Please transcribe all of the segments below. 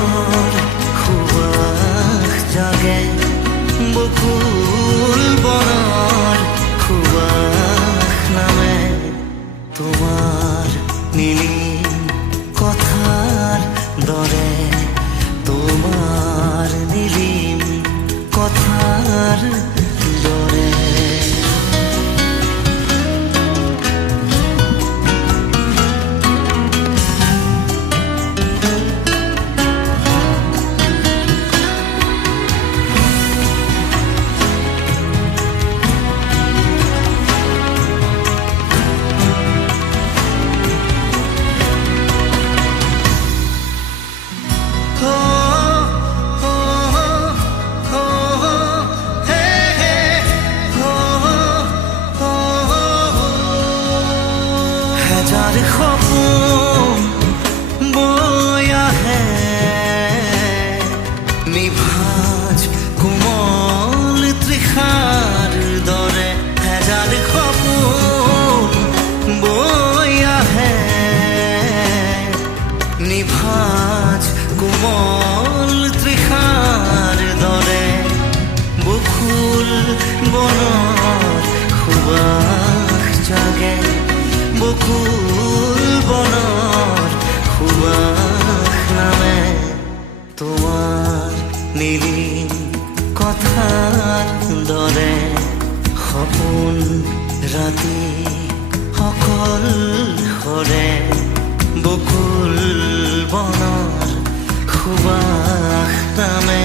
বনৰ সুবাস জাগে বকুল বনৰ সুবাস নামে তোমাৰ নীলিম কথাৰ দৰে তোমাৰ নীলিম কথাৰ দৰে হাজার সপোন বৈ আহে নিভাঁজ কোমল তৃষাৰ দৰে হাজাৰ সপোন বৈ আহে নিভাঁজ কোমল তৃষাৰ দৰে বকুল বনৰ সুবাস জাগে বকুল বনৰ সুবাস নামে তোমাৰ নীলিম কথাৰ দৰে সপোন ৰাতি অকল সৰে বকুল বনৰ সুবাস নামে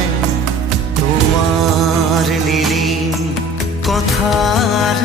তোমাৰ নীলিম কথাৰ